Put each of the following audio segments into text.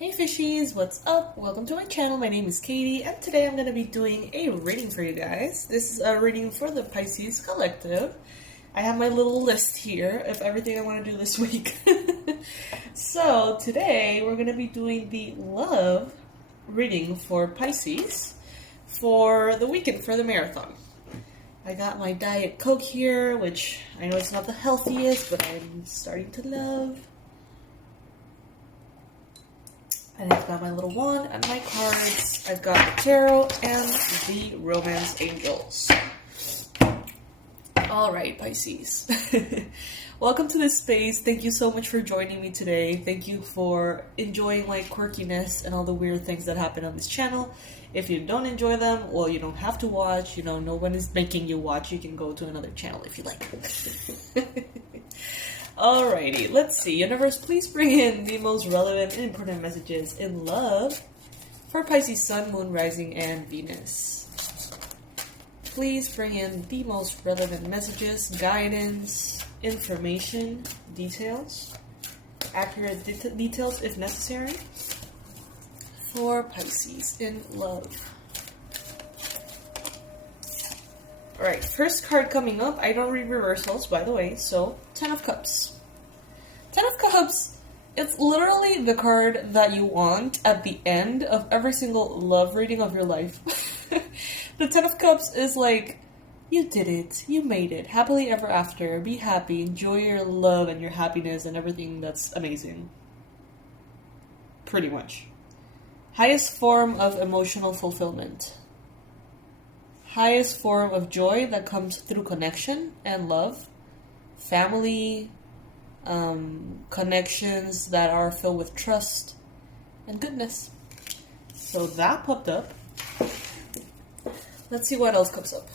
Hey fishies, what's up? Welcome to my channel. My name is Katie, and today I'm going to be doing a reading for you guys. This is a reading for the Pisces Collective. I have my little list here of everything I want to do this week. So today we're going to be doing the love reading for Pisces for the weekend, for the marathon. I got my Diet Coke here, which I know it's not the healthiest, but I'm starting to love. And I've got my little wand and my cards. I've got the tarot and the romance angels. Alright, Pisces. Welcome to this space. Thank you so much for joining me today. Thank you for enjoying my quirkiness and all the weird things that happen on this channel. If you don't enjoy them, well, you don't have to watch. You know, no one is making you watch. You can go to another channel if you like. Alrighty, let's see. Universe, please bring in the most relevant and important messages in love for Pisces Sun, Moon, Rising, and Venus. Please bring in the most relevant messages, guidance, information, details, accurate details if necessary, for Pisces in love. Alright, first card coming up. I don't read reversals, by the way, so Ten of Cups. Ten of Cups, it's literally the card that you want at the end of every single love reading of your life. The Ten of Cups is like, you did it, you made it, happily ever after, be happy, enjoy your love and your happiness and everything that's amazing. Pretty much. Highest form of emotional fulfillment. Highest form of joy that comes through connection and love, family, connections that are filled with trust and goodness. So that popped up. Let's see what else comes up.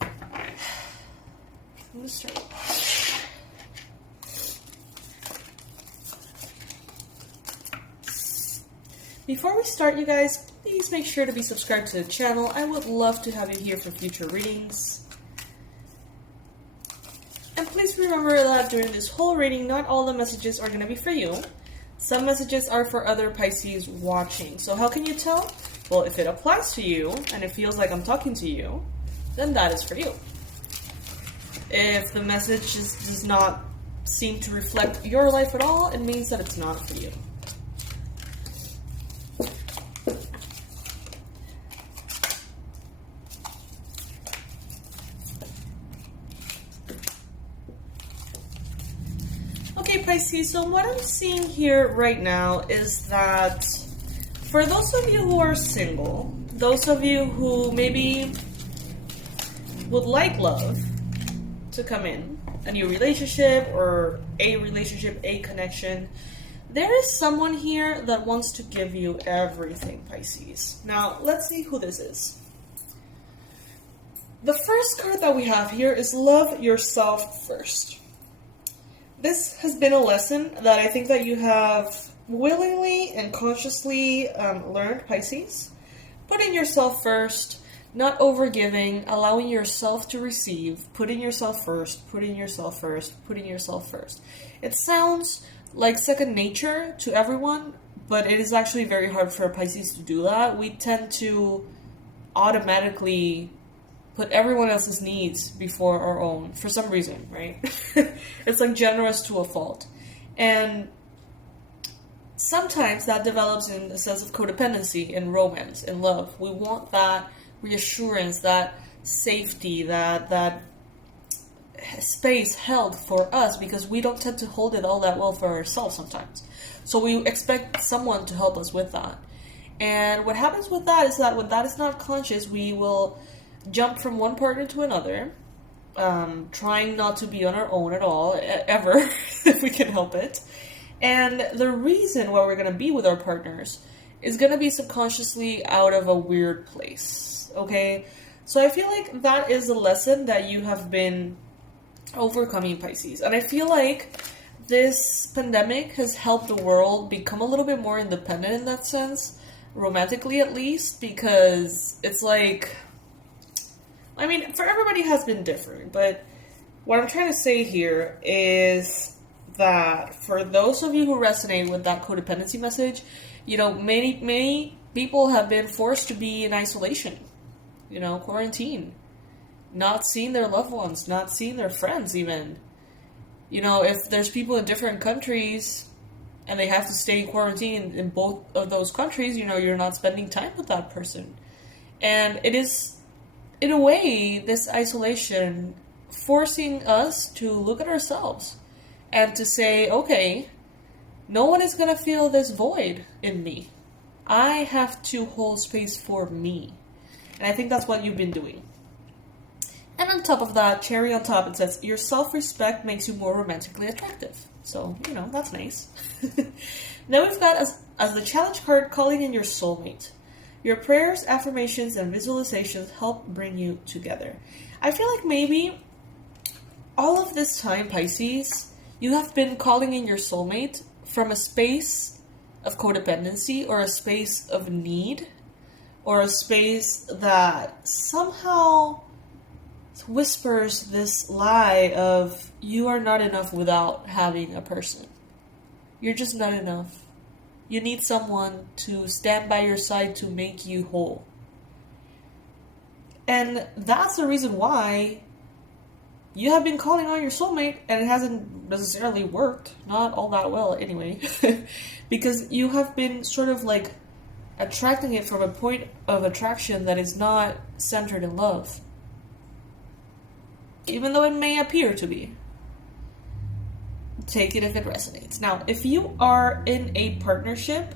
I'm gonna start. Before we start, you guys, please make sure to be subscribed to the channel. I would love to have you here for future readings. And please remember that during this whole reading, not all the messages are going to be for you. Some messages are for other Pisces watching. So how can you tell? Well, if it applies to you, and it feels like I'm talking to you, then that is for you. If the message does not seem to reflect your life at all, it means that it's not for you. Okay, Pisces, so what I'm seeing here right now is that for those of you who are single, those of you who maybe would like love to come in, a new relationship or a connection, there is someone here that wants to give you everything, Pisces. Now, let's see who this is. The first card that we have here is Love Yourself First. This has been a lesson that I think that you have willingly and consciously learned, Pisces. Putting yourself first, not overgiving, allowing yourself to receive, putting yourself first, putting yourself first, putting yourself first. It sounds like second nature to everyone, but it is actually very hard for Pisces to do that. We tend to automatically put everyone else's needs before our own, for some reason, right? It's like generous to a fault. And sometimes that develops in a sense of codependency in romance, in love. We want that reassurance, that safety, that space held for us, because we don't tend to hold it all that well for ourselves sometimes. So we expect someone to help us with that. And what happens with that is that when that is not conscious, we will jump from one partner to another, trying not to be on our own at all, ever, if we can help it. And the reason why we're going to be with our partners is going to be subconsciously out of a weird place, okay? So I feel like that is a lesson that you have been overcoming, Pisces. And I feel like this pandemic has helped the world become a little bit more independent in that sense, romantically at least, because it's like, I mean, for everybody has been different, but what I'm trying to say here is that for those of you who resonate with that codependency message, many people have been forced to be in isolation, quarantine, not seeing their loved ones, not seeing their friends even. If there's people in different countries and they have to stay in quarantine in both of those countries, you're not spending time with that person. And it is, in a way, this isolation forcing us to look at ourselves and to say, okay, no one is going to fill this void in me. I have to hold space for me. And I think that's what you've been doing. And on top of that, cherry on top, it says, your self-respect makes you more romantically attractive. So, that's nice. Now we've got, as the challenge card, calling in your soulmate. Your prayers, affirmations, and visualizations help bring you together. I feel like maybe all of this time, Pisces, you have been calling in your soulmate from a space of codependency or a space of need or a space that somehow whispers this lie of you are not enough without having a person. You're just not enough. You need someone to stand by your side to make you whole. And that's the reason why you have been calling on your soulmate and it hasn't necessarily worked. Not all that well anyway. Because you have been sort of like attracting it from a point of attraction that is not centered in love. Even though it may appear to be. Take it if it resonates. Now, if you are in a partnership,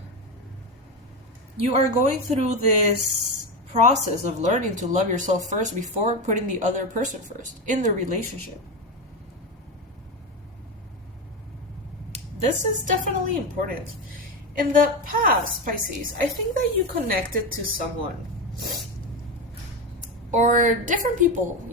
you are going through this process of learning to love yourself first before putting the other person first in the relationship. This is definitely important. In the past, Pisces, I think that you connected to someone or different people,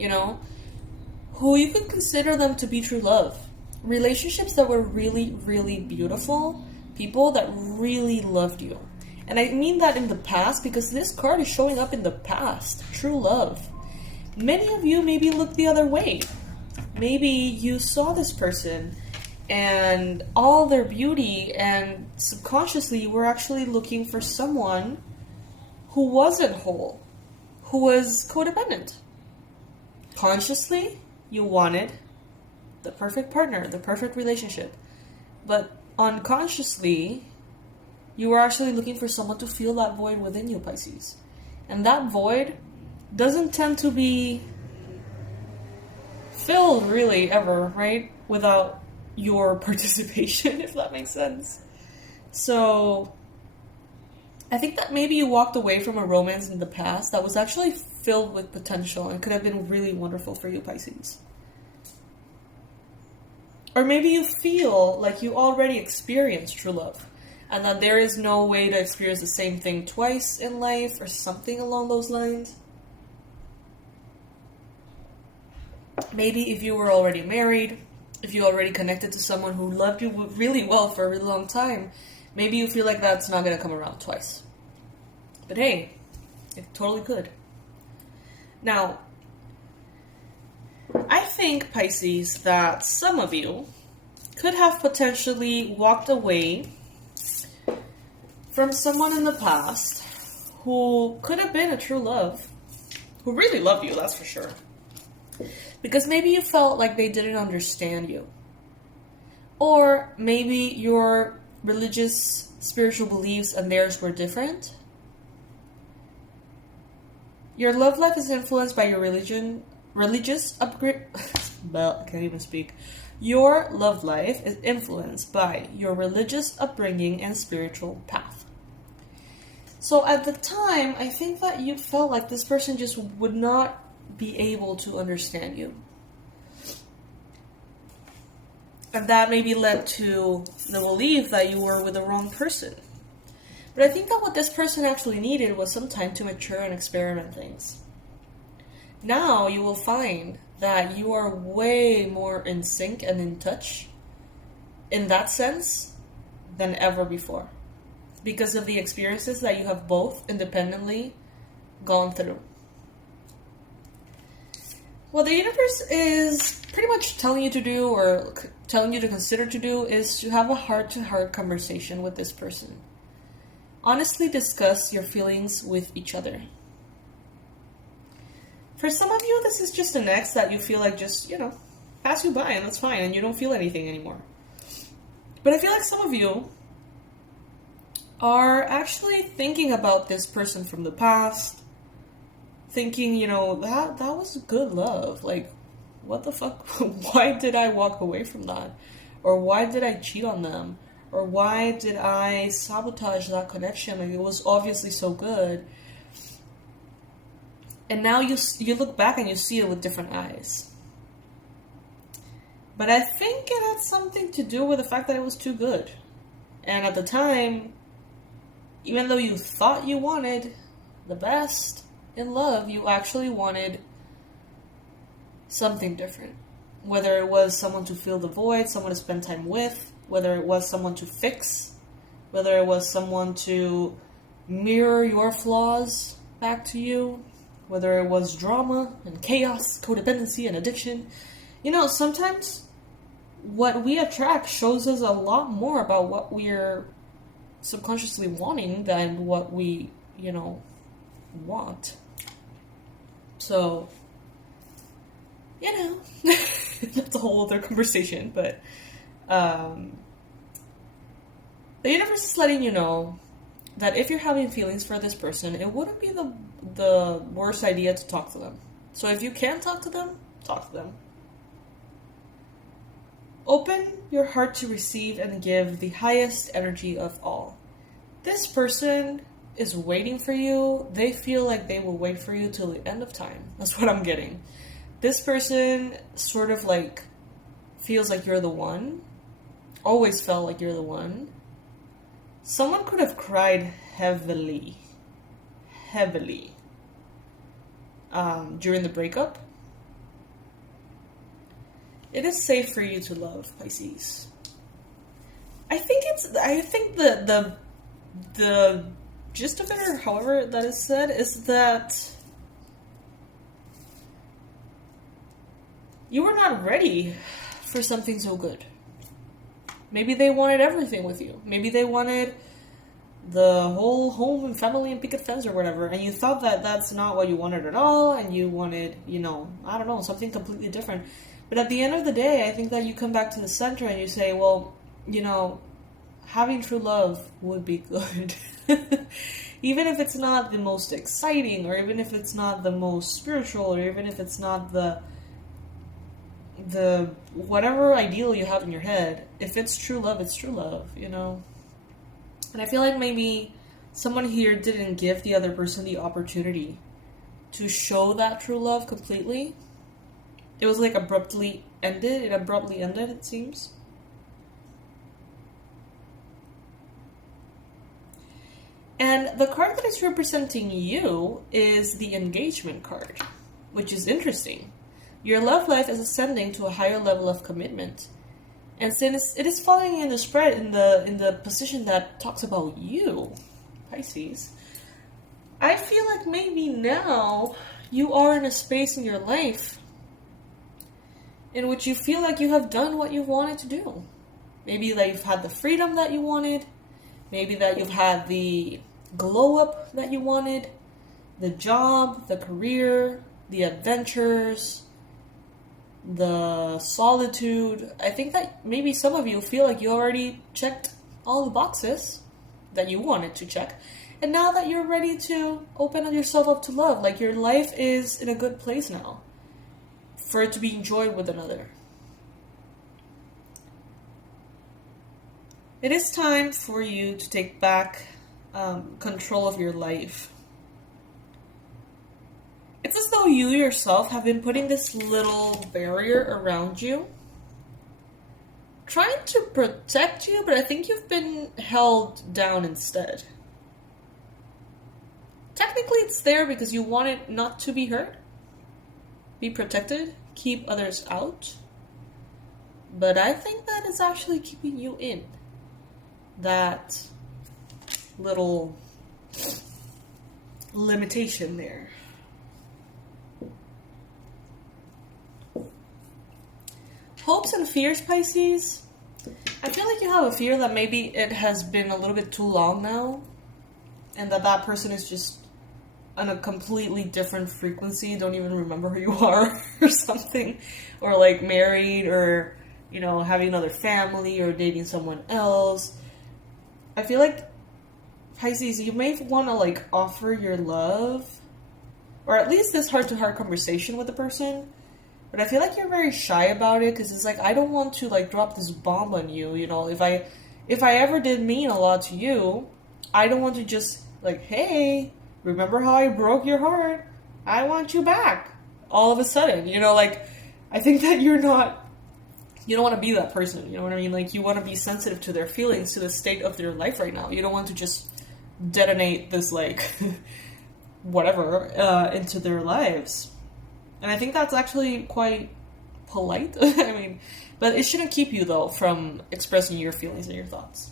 who you could consider them to be true love. Relationships that were really, really beautiful. People that really loved you. And I mean that in the past because this card is showing up in the past. True love. Many of you maybe looked the other way. Maybe you saw this person and all their beauty and subconsciously you were actually looking for someone who wasn't whole. Who was codependent. Consciously, you wanted the perfect partner, the perfect relationship. But unconsciously, you were actually looking for someone to fill that void within you, Pisces. And that void doesn't tend to be filled really ever, right? Without your participation, if that makes sense. So I think that maybe you walked away from a romance in the past that was actually filled with potential and could have been really wonderful for you, Pisces. Or maybe you feel like you already experienced true love and that there is no way to experience the same thing twice in life or something along those lines. Maybe if you were already married, if you already connected to someone who loved you really well for a really long time, maybe you feel like that's not going to come around twice. But hey, it totally could. Now, I think, Pisces, that some of you could have potentially walked away from someone in the past who could have been a true love, who really loved you, that's for sure. Because maybe you felt like they didn't understand you. Or maybe your religious, spiritual beliefs and theirs were different. Your love life is influenced by your religious upgrade. Well, I can't even speak. Your love life is influenced by your religious upbringing and spiritual path. So at the time, I think that you felt like this person just would not be able to understand you. And that maybe led to the belief that you were with the wrong person. But I think that what this person actually needed was some time to mature and experiment things. Now you will find that you are way more in sync and in touch in that sense than ever before. Because of the experiences that you have both independently gone through. What the universe is pretty much telling you to do or telling you to consider to do is to have a heart-to-heart conversation with this person. Honestly discuss your feelings with each other. For some of you, this is just an ex that you feel like just, pass you by and that's fine and you don't feel anything anymore. But I feel like some of you are actually thinking about this person from the past, thinking, that was good love. Like, what the fuck? Why did I walk away from that? Or why did I cheat on them? Or why did I sabotage that connection? Like, it was obviously so good. And now you look back and you see it with different eyes. But I think it had something to do with the fact that it was too good. And at the time, even though you thought you wanted the best in love, you actually wanted something different. Whether it was someone to fill the void, someone to spend time with, whether it was someone to fix, whether it was someone to mirror your flaws back to you, whether it was drama and chaos, codependency and addiction. Sometimes what we attract shows us a lot more about what we're subconsciously wanting than what we, want. So, that's a whole other conversation, but the universe is letting you know that if you're having feelings for this person, it wouldn't be the worst idea to talk to them. So if you can talk to them, talk to them. Open your heart to receive and give the highest energy of all. This person is waiting for you. They feel like they will wait for you till the end of time. That's what I'm getting. This person sort of like feels like you're the one. Always felt like you're the one. Someone could have cried heavily during the breakup. It is safe for you to love, Pisces. I think the gist of it, or however that is said, is that you were not ready for something so good. Maybe they wanted everything with you. Maybe they wanted the whole home and family and picket fence or whatever, and you thought that that's not what you wanted at all, and you wanted, I don't know, something completely different. But at the end of the day, I think that you come back to the center and you say, well, having true love would be good. Even if it's not the most exciting, or even if it's not the most spiritual, or even if it's not the whatever ideal you have in your head, if it's true love, it's true love, And I feel like maybe someone here didn't give the other person the opportunity to show that true love completely. It was like abruptly ended. It abruptly ended, it seems. And the card that is representing you is the engagement card, which is interesting. Your love life is ascending to a higher level of commitment. And since it is falling in the spread in the position that talks about you, Pisces, I feel like maybe now you are in a space in your life in which you feel like you have done what you've wanted to do. Maybe that you've had the freedom that you wanted. Maybe that you've had the glow up that you wanted. The job, the career, the adventures, the solitude. I think that maybe some of you feel like you already checked all the boxes that you wanted to check. And now that you're ready to open yourself up to love, like your life is in a good place now for it to be enjoyed with another. It is time for you to take back control of your life. It's as though you yourself have been putting this little barrier around you, trying to protect you, but I think you've been held down instead. Technically it's there because you want it not to be hurt, be protected, keep others out, but I think that it's actually keeping you in. That little limitation there. Hopes and fears, Pisces. I feel like you have a fear that maybe it has been a little bit too long now, and that person is just on a completely different frequency, don't even remember who you are or something, or like married, or, you know, having another family, or dating someone else. I feel like, Pisces, you may want to like offer your love, or at least this heart-to-heart conversation with the person, but I feel like you're very shy about it, because it's like, I don't want to like drop this bomb on you, you know, if I ever did mean a lot to you, I don't want to just like, hey, remember how I broke your heart? I want you back. All of a sudden, you know, like, I think that you don't want to be that person, you know what I mean? Like, you want to be sensitive to their feelings, to the state of their life right now. You don't want to just detonate this, like, whatever, into their lives. And I think that's actually quite polite. I mean, but it shouldn't keep you, though, from expressing your feelings and your thoughts.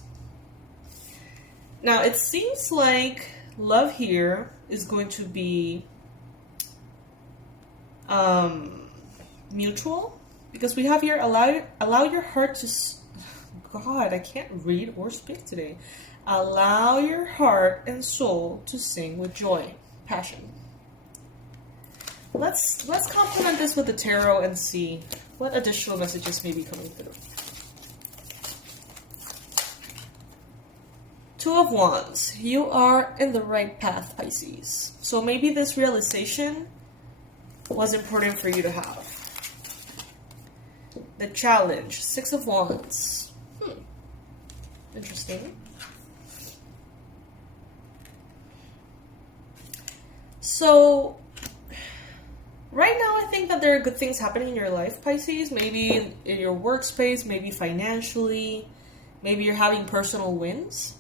Now, it seems like love here is going to be mutual, because we have here allow your heart to God, I can't read or speak today. Allow your heart and soul to sing with joy, passion. Let's complement this with the tarot and see what additional messages may be coming through. Two of Wands. You are in the right path, Pisces. So maybe this realization was important for you to have. The challenge. Six of Wands. Interesting. So, right now I think that there are good things happening in your life, Pisces. Maybe in your workspace, maybe financially. Maybe you're having personal wins.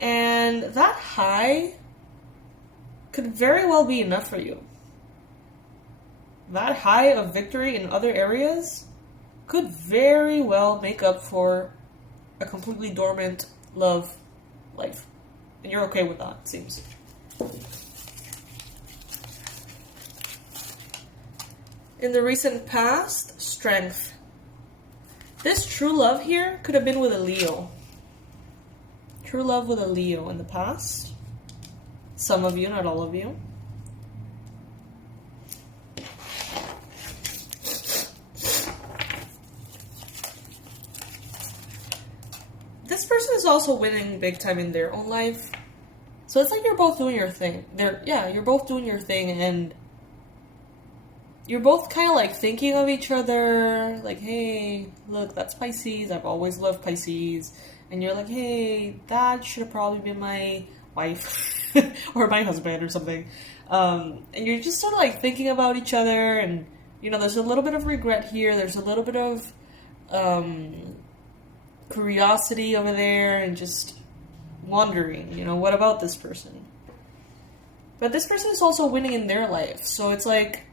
And that high could very well be enough for you. That high of victory in other areas could very well make up for a completely dormant love life. And you're okay with that, it seems. In the recent past, strength. This true love here could have been with a Leo. True love with a Leo in the past. Some of you, not all of you. This person is also winning big time in their own life. So it's like you're both doing your thing. You're both doing your thing, and you're both kind of like thinking of each other. Like, hey, look, that's Pisces. I've always loved Pisces. And you're like, hey, that should have probably been my wife or my husband or something. And you're just sort of like thinking about each other, and, you know, there's a little bit of regret here. There's a little bit of curiosity over there, and just wondering, you know, what about this person? But this person is also winning in their life. So it's like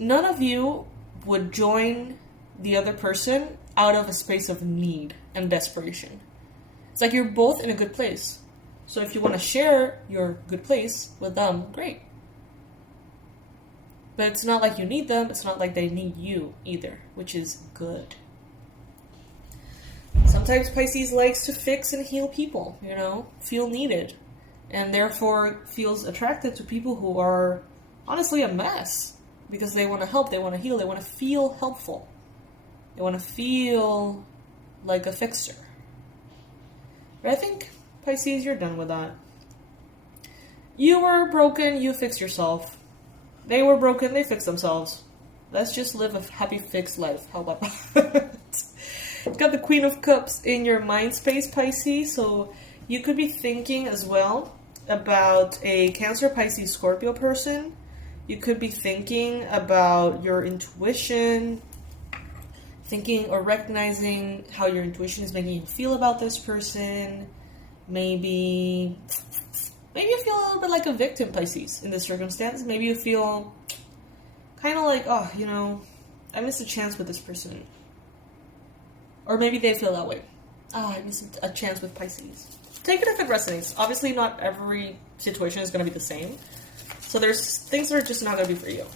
none of you would join the other person out of a space of need and desperation. It's like you're both in a good place. So if you want to share your good place with them, great. But it's not like you need them. It's not like they need you either, which is good. Sometimes Pisces likes to fix and heal people, you know, feel needed, and therefore feels attracted to people who are honestly a mess, because they want to help, they want to heal, they want to feel helpful. They want to feel like a fixer. But I think, Pisces, you're done with that. You were broken, you fixed yourself. They were broken, they fixed themselves. Let's just live a happy, fixed life. How about that? Got the Queen of Cups in your mind space, Pisces. So you could be thinking as well about a Cancer, Pisces, Scorpio person. You could be thinking about your intuition, thinking or recognizing how your intuition is making you feel about this person. Maybe you feel a little bit like a victim, Pisces, in this circumstance. Maybe you feel kind of like, oh, you know, I missed a chance with this person. Or maybe they feel that way. Oh, I missed a chance with Pisces. Take it if it resonates. Obviously, not every situation is going to be the same. So there's things that are just not going to be for you.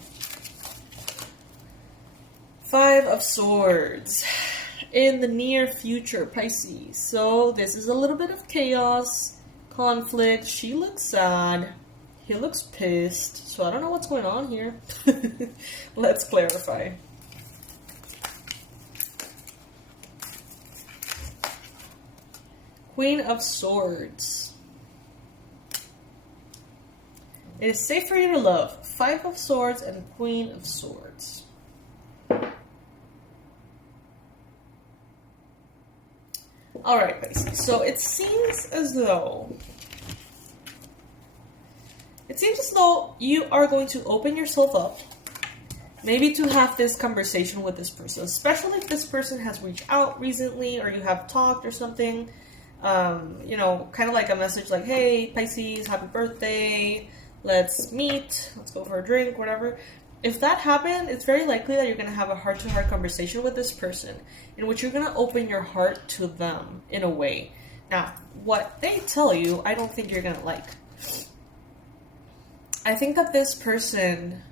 Five of Swords. In the near future, Pisces. So this is a little bit of chaos, conflict. She looks sad. He looks pissed. So I don't know what's going on here. Let's clarify. Queen of Swords. It is safe for you to love. Five of Swords and Queen of Swords. Alright, Pisces. So it seems as though you are going to open yourself up, maybe to have this conversation with this person, especially if this person has reached out recently or you have talked or something. You know, kind of like a message like, hey, Pisces, happy birthday, let's meet, let's go for a drink, whatever. If that happened, it's very likely that you're going to have a heart-to-heart conversation with this person in which you're going to open your heart to them in a way. Now, what they tell you, I don't think you're going to like. I think that this person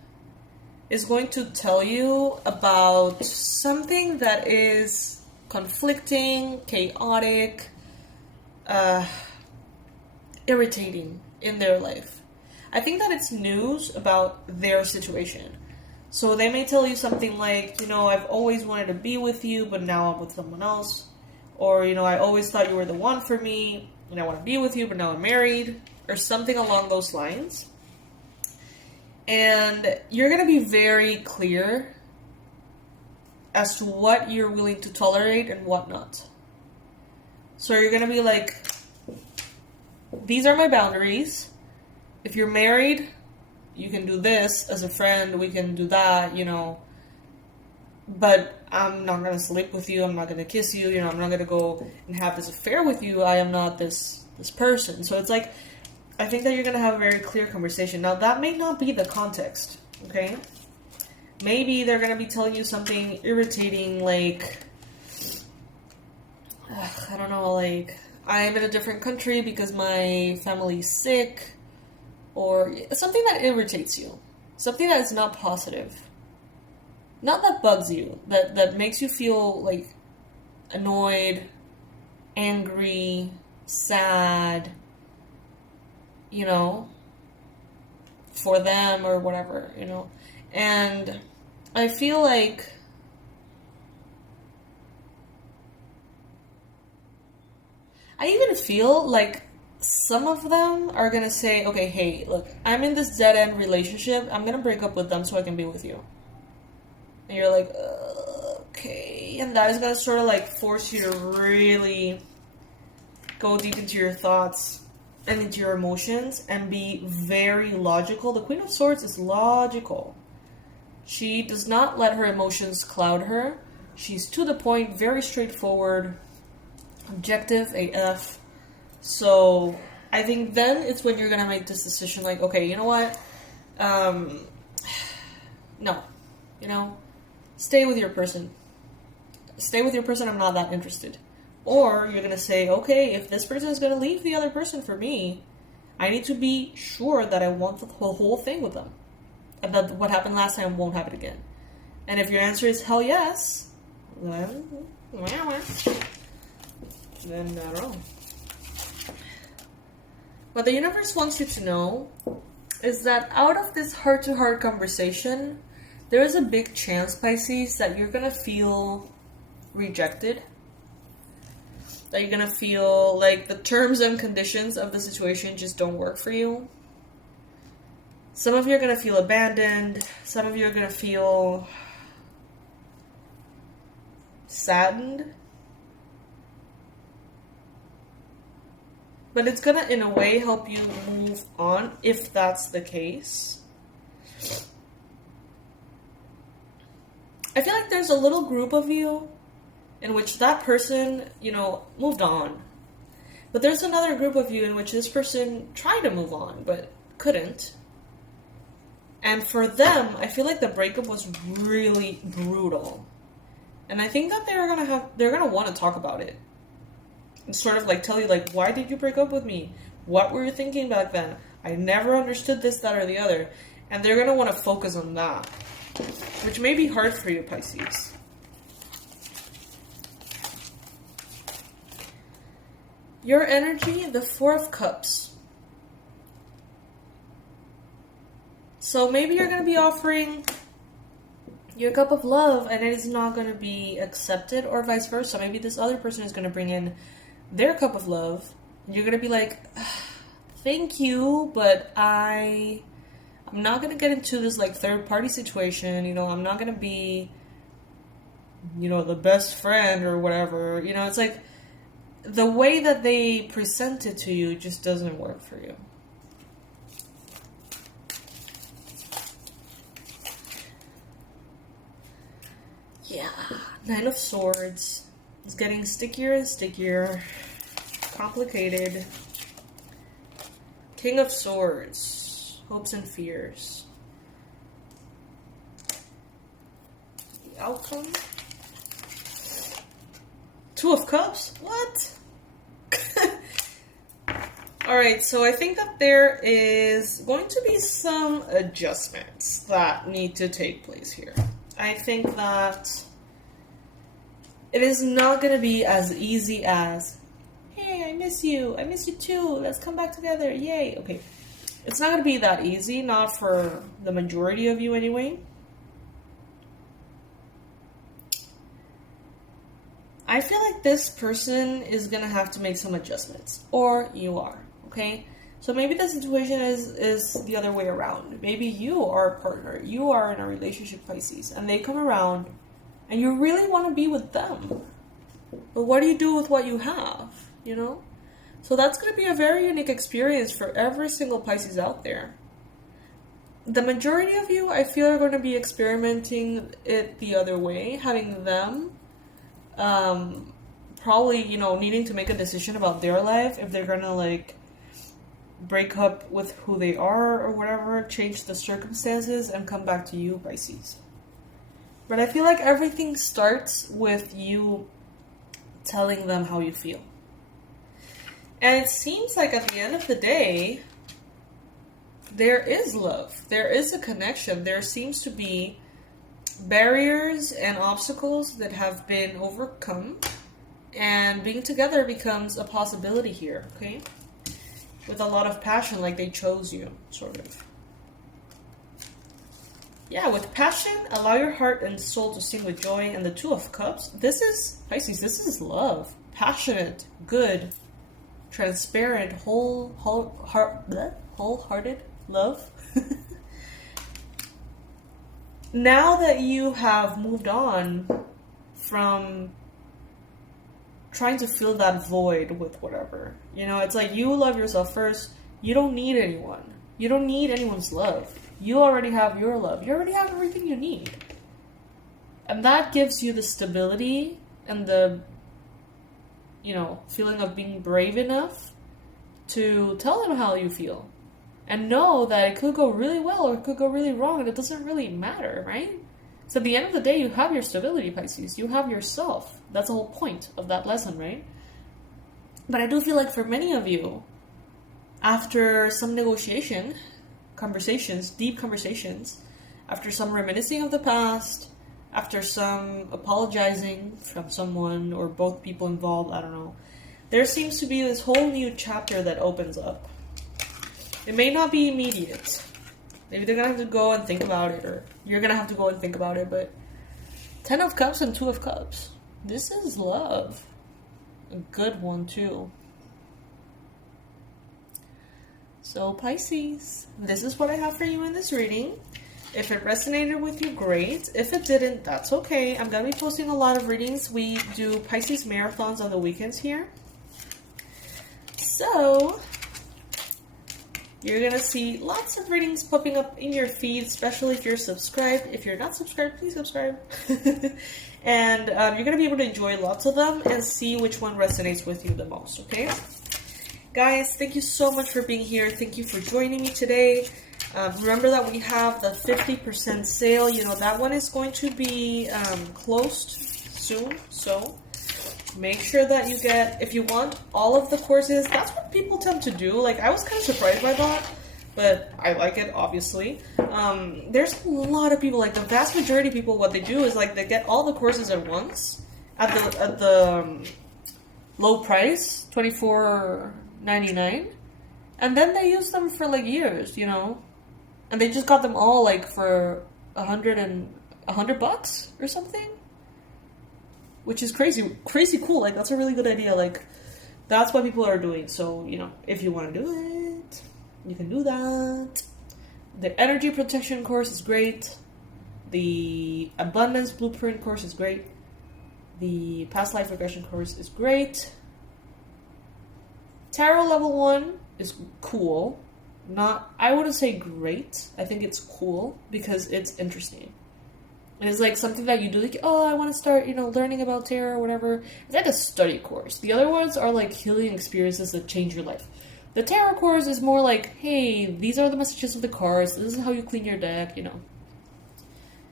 is going to tell you about something that is conflicting, chaotic, irritating in their life. I think that it's news about their situation. So they may tell you something like, you know, I've always wanted to be with you, but now I'm with someone else. Or, you know, I always thought you were the one for me, and I want to be with you, but now I'm married. Or something along those lines. And you're going to be very clear as to what you're willing to tolerate and what not. So you're going to be like, these are my boundaries. If you're married, you can do this. As a friend, we can do that, you know. But I'm not going to sleep with you. I'm not going to kiss you. You know, I'm not going to go and have this affair with you. I am not this person. So it's like, I think that you're going to have a very clear conversation. Now, that may not be the context, okay? Maybe they're going to be telling you something irritating like, I don't know, like, I'm in a different country because my family's sick. Or something that irritates you. Something that is not positive. Not that bugs you. That makes you feel, like, annoyed, angry, sad, you know, for them or whatever, you know. And I feel like I even feel like some of them are going to say, okay, hey, look, I'm in this dead-end relationship. I'm going to break up with them so I can be with you. And you're like, okay. And that is going to sort of like force you to really go deep into your thoughts and into your emotions and be very logical. The Queen of Swords is logical. She does not let her emotions cloud her. She's to the point, very straightforward, objective AF. So I think then it's when you're going to make this decision like, okay, you know what? No. You know, stay with your person. Stay with your person, I'm not that interested. Or you're going to say, okay, if this person is going to leave the other person for me, I need to be sure that I want the whole thing with them. And that what happened last time won't happen again. And if your answer is hell yes, then I don't know. What the universe wants you to know is that out of this heart-to-heart conversation, there is a big chance, Pisces, that you're going to feel rejected. That you're going to feel like the terms and conditions of the situation just don't work for you. Some of you are going to feel abandoned. Some of you are going to feel saddened. But it's gonna, in a way, help you move on, if that's the case. I feel like there's a little group of you in which that person, you know, moved on. But there's another group of you in which this person tried to move on, but couldn't. And for them, I feel like the breakup was really brutal. And I think that they're gonna want to talk about it. Sort of like tell you like, why did you break up with me? What were you thinking back then? I never understood this, that, or the other. And they're going to want to focus on that. which may be hard for you, Pisces. Your energy, the Four of Cups. So maybe you're going to be offering your cup of love and it is not going to be accepted, or vice versa. Maybe this other person is going to bring in their cup of love and you're going to be like, thank you, but I'm not going to get into this like third party situation. You know, I'm not going to be, you know, the best friend or whatever. You know, it's like the way that they present it to you just doesn't work for you. Yeah, Nine of Swords. It's getting stickier and stickier. Complicated. King of Swords. Hopes and fears. The outcome. Two of Cups? What? Alright, so I think that there is going to be some adjustments that need to take place here. I think that it is not going to be as easy as, hey, I miss you too, let's come back together, yay. Okay, it's not going to be that easy, not for the majority of you anyway. I feel like this person is going to have to make some adjustments, or you are, okay? So maybe the situation is the other way around. Maybe you are a partner, you are in a relationship, Pisces, and they come around and you really want to be with them. But what do you do with what you have, you know? So that's going to be a very unique experience for every single Pisces out there. The majority of you, I feel, are going to be experimenting it the other way, having them probably, you know, needing to make a decision about their life, if they're going to, like, break up with who they are or whatever, change the circumstances, and come back to you, Pisces. But I feel like everything starts with you telling them how you feel. And it seems like at the end of the day, there is love. There is a connection. There seems to be barriers and obstacles that have been overcome. And being together becomes a possibility here, okay? With a lot of passion, like they chose you, sort of. Yeah, with passion, allow your heart and soul to sing with joy. And the Two of Cups, this is, Pisces, this is love. Passionate, good, transparent, wholehearted love. Now that you have moved on from trying to fill that void with whatever, you know, it's like you love yourself first. You don't need anyone. You don't need anyone's love. You already have your love. You already have everything you need. And that gives you the stability and the, you know, feeling of being brave enough to tell them how you feel. And know that it could go really well or it could go really wrong, and it doesn't really matter, right? So at the end of the day, you have your stability, Pisces. You have yourself. That's the whole point of that lesson, right? But I do feel like for many of you, after some negotiation, conversations, deep conversations, after some reminiscing of the past, after some apologizing from someone or both people involved, I don't know, there seems to be this whole new chapter that opens up. It may not be immediate. Maybe they're going to have to go and think about it, or you're going to have to go and think about it, but Ten of Cups and Two of Cups. This is love. A good one, too. So, Pisces, this is what I have for you in this reading. If it resonated with you, great. If it didn't, that's okay. I'm going to be posting a lot of readings. We do Pisces marathons on the weekends here. So you're going to see lots of readings popping up in your feed, especially if you're subscribed. If you're not subscribed, please subscribe. And you're going to be able to enjoy lots of them and see which one resonates with you the most, okay? Guys, thank you so much for being here. Thank you for joining me today. Remember that we have the 50% sale. You know, that one is going to be closed soon, so make sure that you get, if you want all of the courses, that's what people tend to do. Like, I was kind of surprised by that. but I like it, obviously. There's a lot of people, like the vast majority of people, what they do is like they get all the courses at once at the low price, $24.99, and then they use them for like years, you know, and they just got them all like for $100 or something, which is crazy cool. Like that's a really good idea. Like that's what people are doing. So, you know, if you want to do it, you can do that. The energy protection course is great. The abundance blueprint course is great. The past life regression course is great. Tarot level 1 is cool. I wouldn't say great. I think it's cool because it's interesting. It's like something that you do, like, oh, I want to start, you know, learning about tarot or whatever. It's like a study course. The other ones are like healing experiences that change your life. The tarot course is more like, hey, these are the messages of the cards. This is how you clean your deck, you know.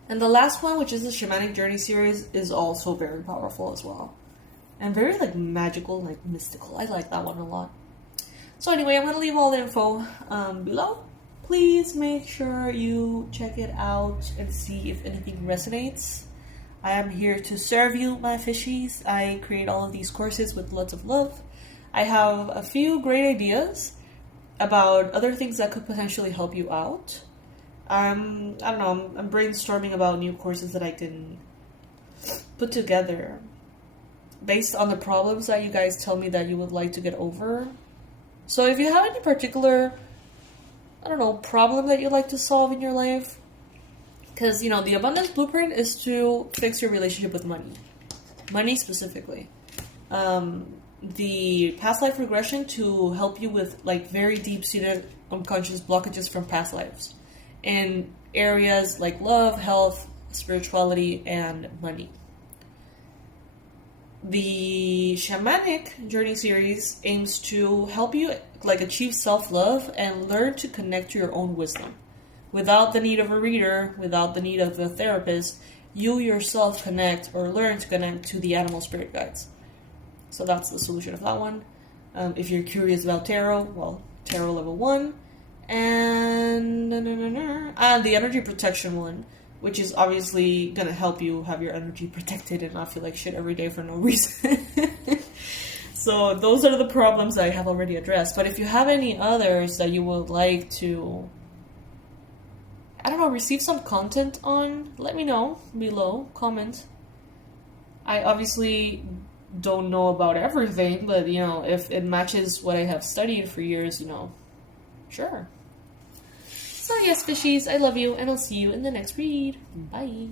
And the last one, which is the Shamanic Journey series, is also very powerful as well. And very, like, magical, like, mystical. I like that one a lot. So anyway, I'm going to leave all the info below. Please make sure you check it out and see if anything resonates. I am here to serve you, my fishies. I create all of these courses with lots of love. I have a few great ideas about other things that could potentially help you out. I don't know, I'm brainstorming about new courses that I can put together based on the problems that you guys tell me that you would like to get over. So if you have any particular, I don't know, problem that you'd like to solve in your life, because, you know, the abundance blueprint is to fix your relationship with money specifically. The past life regression to help you with, like, very deep-seated unconscious blockages from past lives in areas like love, health, spirituality, and money. The Shamanic Journey series aims to help you, like, achieve self-love and learn to connect to your own wisdom. Without the need of a reader, without the need of a therapist, you yourself connect or learn to connect to the animal spirit guides. So that's the solution of that one. If you're curious about tarot, well, tarot level 1. And the energy protection one, which is obviously going to help you have your energy protected and not feel like shit every day for no reason. So those are the problems I have already addressed. But if you have any others that you would like to, I don't know, receive some content on, let me know below, comment. I obviously don't know about everything, but, you know, if it matches what I have studied for years, you know, sure. So yes, fishies, I love you, and I'll see you in the next read. Bye.